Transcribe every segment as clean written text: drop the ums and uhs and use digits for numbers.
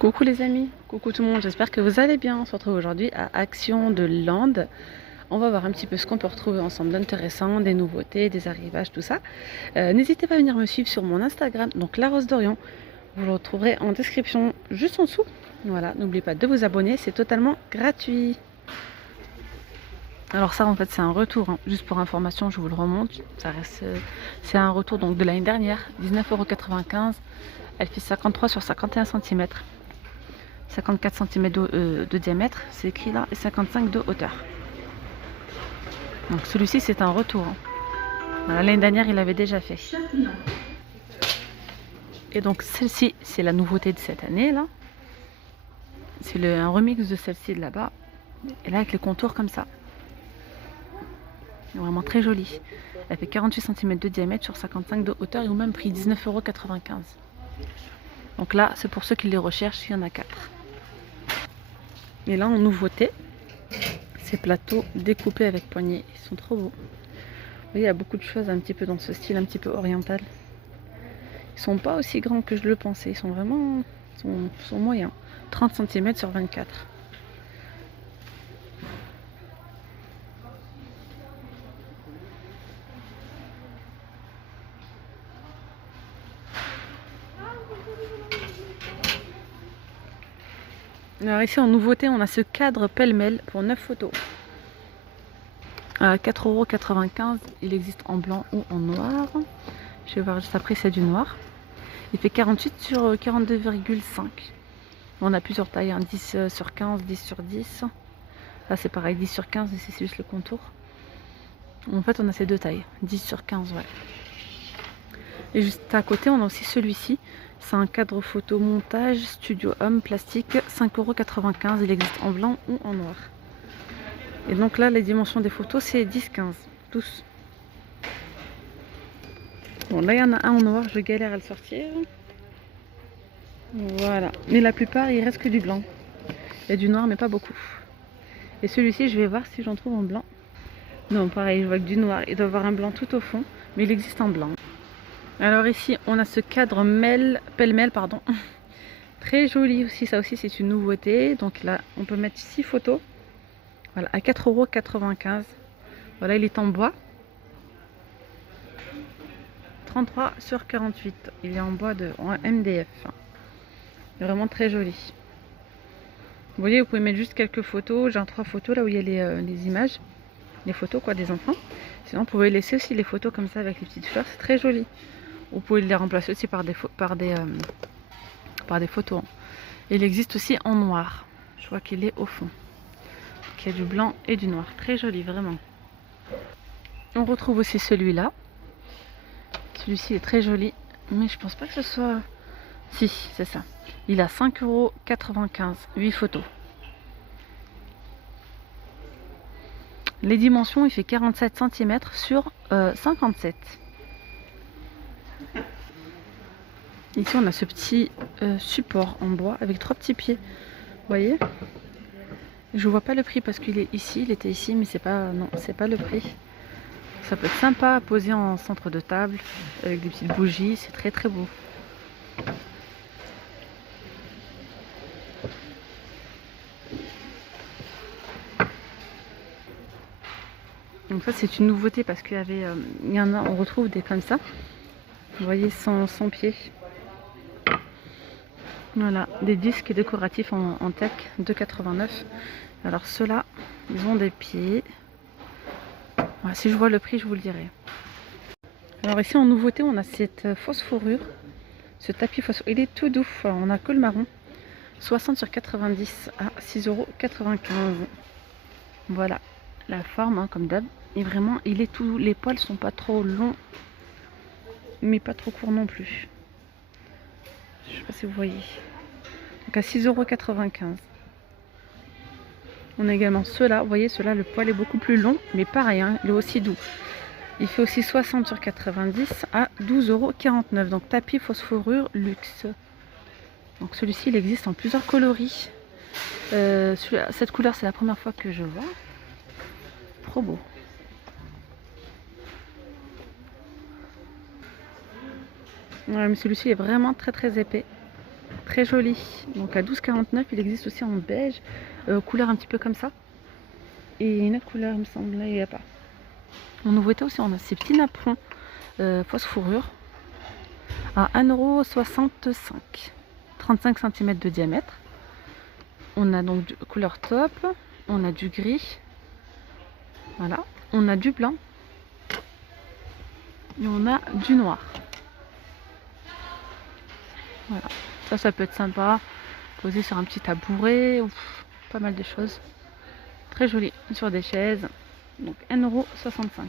Coucou les amis, coucou tout le monde, j'espère que vous allez bien. On se retrouve aujourd'hui à Action de Land. On va voir un petit peu ce qu'on peut retrouver ensemble d'intéressant, des nouveautés, des arrivages, tout ça. N'hésitez pas à venir me suivre sur mon Instagram, donc La Rose d'Orient. Vous le retrouverez en description juste en dessous. Voilà, n'oubliez pas de vous abonner, c'est totalement gratuit. Alors ça en fait c'est un retour, hein. Juste pour information je vous le remonte, ça reste, c'est un retour donc de l'année dernière, 19,95 €. Elle fait 53 sur 51 cm. 54 cm de diamètre, c'est écrit là, et 55 de hauteur. Donc celui-ci c'est un retour. Voilà, l'année dernière il avait déjà fait. Et donc celle-ci c'est la nouveauté de cette année là. C'est un remix de celle-ci de là-bas. Et là avec les contours comme ça. Vraiment très jolie. Elle fait 48 cm de diamètre sur 55 de hauteur et au même prix 19,95 €. Donc là c'est pour ceux qui les recherchent, il y en a 4. Et là en nouveauté, ces plateaux découpés avec poignée, ils sont trop beaux. Vous voyez, il y a beaucoup de choses un petit peu dans ce style, un petit peu oriental. Ils sont pas aussi grands que je le pensais, ils sont vraiment sont moyens. 30 cm sur 24. Alors ici en nouveauté, on a ce cadre pêle-mêle pour 9 photos. À 4,95 €, il existe en blanc ou en noir. Je vais voir juste après, c'est du noir. Il fait 48 sur 42,5. On a plusieurs tailles, hein, 10 sur 15, 10 sur 10. Là c'est pareil, 10 sur 15, ici c'est juste le contour. En fait on a ces deux tailles, 10 sur 15, ouais. Et juste à côté on a aussi celui-ci. C'est un cadre photo montage studio homme plastique, 5,95 €. Il existe en blanc ou en noir. Et donc là les dimensions des photos c'est 10-15, tous. Bon là il y en a un en noir, je galère à le sortir. Voilà, mais la plupart il reste que du blanc. Il y a du noir mais pas beaucoup. Et celui-ci je vais voir si j'en trouve en blanc. Non pareil, je vois que du noir, il doit y avoir un blanc tout au fond, mais il existe en blanc. Alors ici on a ce cadre pêle-mêle, pardon. Très joli aussi, ça aussi c'est une nouveauté. Donc là on peut mettre 6 photos. Voilà, à 4,95 €. Voilà, il est en bois. 33 sur 48. Il est en bois en MDF. Vraiment très joli. Vous voyez, vous pouvez mettre juste quelques photos. J'ai 3 photos là où il y a les images. Les photos quoi des enfants. Sinon vous pouvez laisser aussi les photos comme ça avec les petites fleurs. C'est très joli. Vous pouvez les remplacer aussi par des photos. Il existe aussi en noir. Je vois qu'il est au fond. Il y a du blanc et du noir. Très joli, vraiment. On retrouve aussi celui-là. Celui-ci est très joli. Mais je pense pas que ce soit... Si, c'est ça. Il a 5,95 €. 8 photos. Les dimensions, il fait 47 cm sur 57. Ici, on a ce petit support en bois avec 3 petits pieds. Vous voyez? Je vois pas le prix parce qu'il est ici. Il était ici, mais c'est pas, non, c'est pas le prix. Ça peut être sympa à poser en centre de table avec des petites bougies. C'est très très beau. Donc ça, c'est une nouveauté parce qu'il y avait, il y en a, on retrouve des comme ça. Vous voyez, sans pied. Voilà, des disques décoratifs en teck, 2,89 €. Alors ceux-là, ils ont des pieds. Voilà, si je vois le prix, je vous le dirai. Alors ici en nouveauté, on a cette fausse fourrure, ce tapis fausse. Il est tout doux. Alors, on a que le marron, 60 sur 90 à 6,95 €. Voilà, la forme, hein, comme d'hab. Et vraiment, il est tout. Les poils sont pas trop longs, mais pas trop courts non plus. Je sais pas si vous voyez. Donc à 6,95 €. On a également ceux-là. Vous voyez, ceux-là, le poil est beaucoup plus long, mais pareil, hein, il est aussi doux. Il fait aussi 60 sur 90 à 12,49 €. Donc tapis fausse fourrure luxe. Donc celui-ci, il existe en plusieurs coloris. Cette couleur, c'est la première fois que je vois. Trop beau. Ouais, mais celui-ci est vraiment très très épais. très joli. Donc à 12,49, il existe aussi en beige, couleur un petit peu comme ça. Et une autre couleur, il me semble, là il n'y a pas. En nouveauté aussi, on a ces petits napperons fausse fourrure à 1,65 €, 35 cm de diamètre. On a donc couleur top, on a du gris, voilà, on a du blanc et on a du noir. Voilà, ça peut être sympa, posé sur un petit tabouret, ou pas mal de choses. Très joli sur des chaises, donc 1,65 €.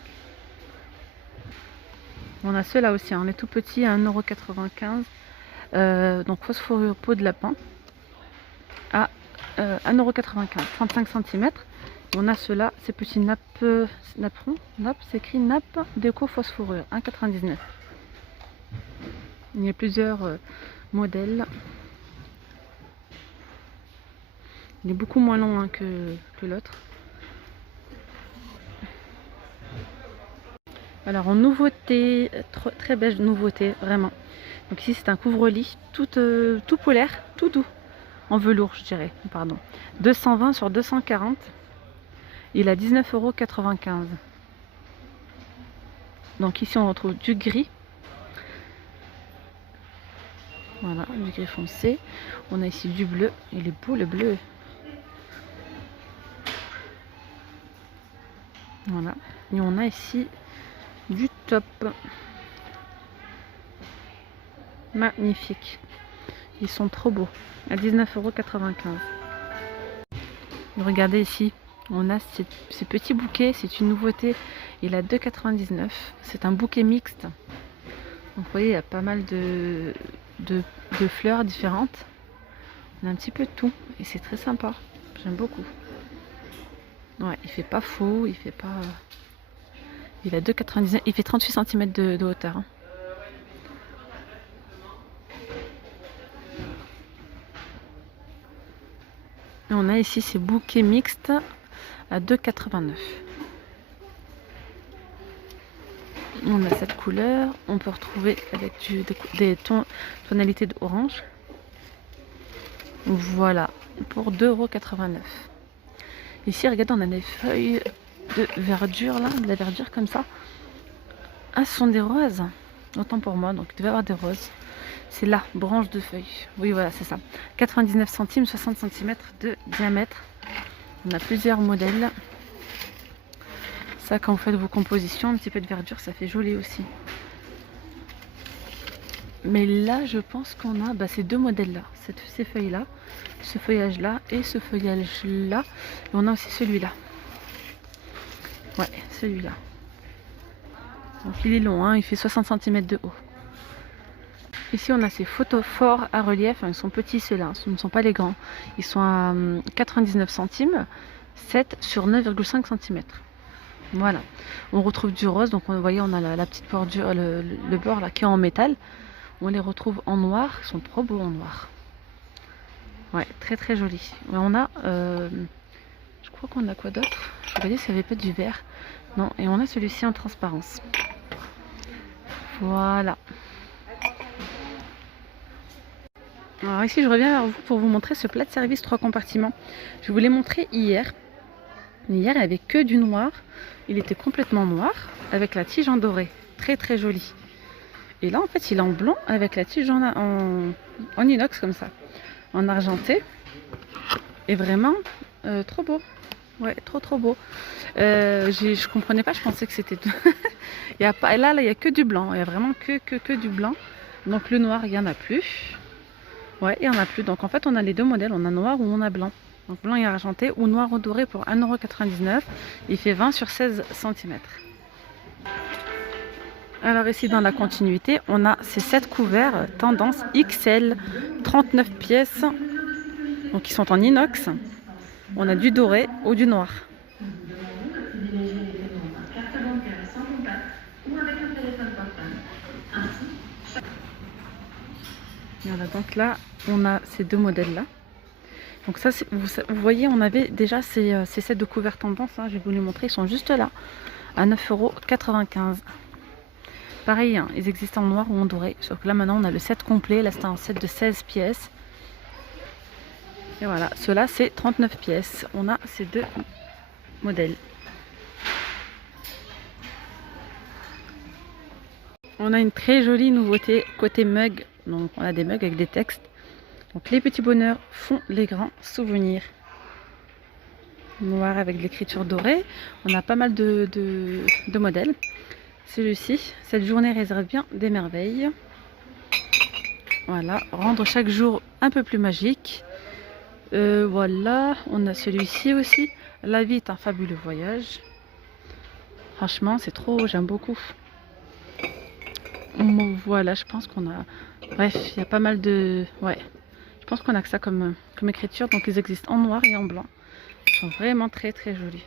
On a ceux-là aussi, on est tout petit à 1,95 €, donc fausse fourrure peau de lapin à 1,95 €, 35 cm. On a ceux-là, ces petits napperons, c'est écrit nappe déco fausse fourrure, 1,99 €. Il y a plusieurs modèles. Il est beaucoup moins long hein, que l'autre. Alors en nouveauté, très belle nouveauté, vraiment. Donc ici c'est un couvre-lit tout polaire, tout doux, en velours je dirais, pardon. 220 sur 240. Il a 19,95 €. Donc ici on retrouve du gris. Voilà, du gris foncé. On a ici du bleu. Il est beau le bleu. Voilà. Et on a ici du top. Magnifique. Ils sont trop beaux. À 19,95 €. Regardez ici. On a ces petits bouquets. C'est une nouveauté. Il a 2,99 €. C'est un bouquet mixte. Donc vous voyez, il y a pas mal de fleurs différentes. On a un petit peu de tout. Et c'est très sympa. J'aime beaucoup. Ouais, il fait pas faux. Il fait pas... Il a 2,99 €. Il fait 38 cm de hauteur. Hein. Et on a ici ces bouquets mixtes à 2,89 €. On a cette couleur. On peut retrouver avec des tonalités d'orange. Voilà, pour 2,89 €. Ici, regardez, on a des feuilles de verdure, là, de la verdure comme ça. Ah, ce sont des roses. Autant pour moi, donc il devait y avoir des roses. C'est là, branche de feuilles. Oui, voilà, c'est ça. 99 centimes, 60 cm de diamètre. On a plusieurs modèles. Ça, quand vous faites vos compositions, un petit peu de verdure, ça fait joli aussi. Mais là, je pense qu'on a ces deux modèles-là. Ces feuilles-là, ce feuillage-là et ce feuillage-là. Et on a aussi celui-là. Ouais, celui-là. Donc il est long, hein, il fait 60 cm de haut. Ici, on a ces photos forts à relief. Ils sont petits ceux-là, ce ne sont pas les grands. Ils sont à 99 centimes, 7 sur 9,5 cm. Voilà. On retrouve du rose. Donc, vous voyez, on a la petite bordure, le bord là qui est en métal. On les retrouve en noir. Ils sont trop beaux en noir. Ouais, très très joli. On a, je crois qu'on a quoi d'autre? Je regardais s'il n'y avait pas du vert. Non, et on a celui-ci en transparence. Voilà. Alors ici, je reviens vers vous pour vous montrer ce plat de service 3 compartiments. Je vous l'ai montré hier. Hier, il n'y avait que du noir. Il était complètement noir avec la tige en doré. Très très joli. Et là, en fait, il est en blanc avec la tige en inox comme ça. En argenté. Et vraiment, trop beau. Ouais, trop beau. Je comprenais pas, je pensais que c'était... il y a pas, là, il n'y a que du blanc. Il n'y a vraiment que du blanc. Donc le noir, il n'y en a plus. Ouais, il n'y en a plus. Donc en fait, on a les deux modèles. On a noir ou on a blanc. Donc blanc et argenté ou noir ou doré pour 1,99 €. Il fait 20 sur 16 cm. Alors ici, dans la continuité, on a ces 7 couverts tendance XL, 39 pièces. Donc ils sont en inox. On a du doré ou du noir. Voilà, donc là, on a ces deux modèles-là. Donc ça, vous voyez, on avait déjà ces sets de couverts tendance. Hein, je vais vous les montrer, ils sont juste là, à 9,95 €. Pareil, hein, ils existent en noir ou en doré. Sauf que là, maintenant, on a le set complet. Là, c'est un set de 16 pièces. Et voilà, cela c'est 39 pièces. On a ces deux modèles. On a une très jolie nouveauté côté mug. Donc on a des mugs avec des textes. Donc les petits bonheurs font les grands souvenirs. Noir avec de l'écriture dorée. On a pas mal de modèles. Celui-ci, cette journée réserve bien des merveilles. Voilà, rendre chaque jour un peu plus magique. Voilà, on a celui-ci aussi. La vie est un fabuleux voyage. Franchement, c'est trop, j'aime beaucoup. Bon, voilà, je pense qu'on a... Bref, il y a pas mal de... Ouais, je pense qu'on a que ça comme écriture. Donc ils existent en noir et en blanc. Ils sont vraiment très très jolis.